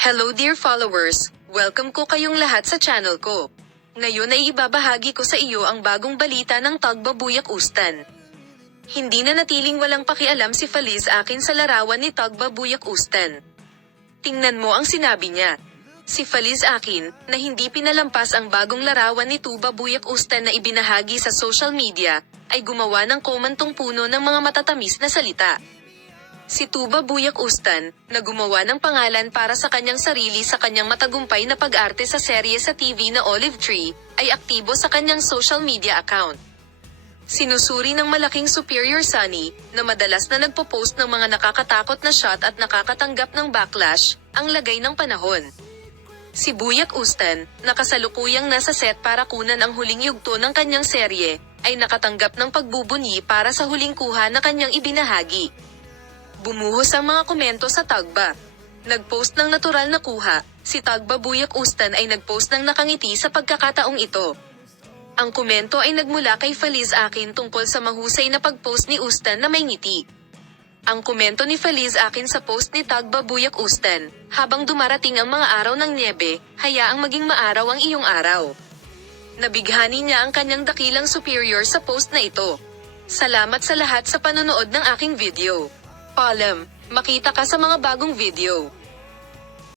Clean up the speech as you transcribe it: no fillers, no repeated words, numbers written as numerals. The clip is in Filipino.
Hello dear followers, welcome ko kayong lahat sa channel ko. Ngayon ay ibabahagi ko sa iyo ang bagong balita ng Tagbabuyak Ustan. Hindi na natiling walang pakialam si Feliz Akin sa larawan ni Tagbabuyak Ustan. Tingnan mo ang sinabi niya. Si Feliz Akin, na hindi pinalampas ang bagong larawan ni Tuba Buyak Ustan na ibinahagi sa social media, ay gumawa ng komantong puno ng mga matatamis na salita. Si Tuba Buyak Ustan, na gumawa ng pangalan para sa kanyang sarili sa kanyang matagumpay na pag-arte sa serye sa TV na Olive Tree, ay aktibo sa kanyang social media account. Sinusuri ng malaking Superior Sunny, na madalas na nagpo-post ng mga nakakatakot na shot at nakakatanggap ng backlash, ang lagay ng panahon. Si Buyak Ustan, na kasalukuyang nasa set para kunan ang huling yugto ng kanyang serye, ay nakatanggap ng pagbubunyi para sa huling kuha na kanyang ibinahagi. Bumuhos ang mga komento sa Tagba. Nagpost ng natural na kuha, si Tagba Buyak Ustan ay nagpost ng nakangiti sa pagkakataong ito. Ang komento ay nagmula kay Feliz Akin tungkol sa mahusay na pag-post ni Ustan na may ngiti. Ang komento ni Feliz Akin sa post ni Tagba Buyak Ustan, habang dumarating ang mga araw ng niebe, hayaang maging maaraw ang iyong araw. Nabighani niya ang kanyang dakilang superior sa post na ito. Salamat sa lahat sa panonood ng aking video. Paalam, makita ka sa mga bagong video.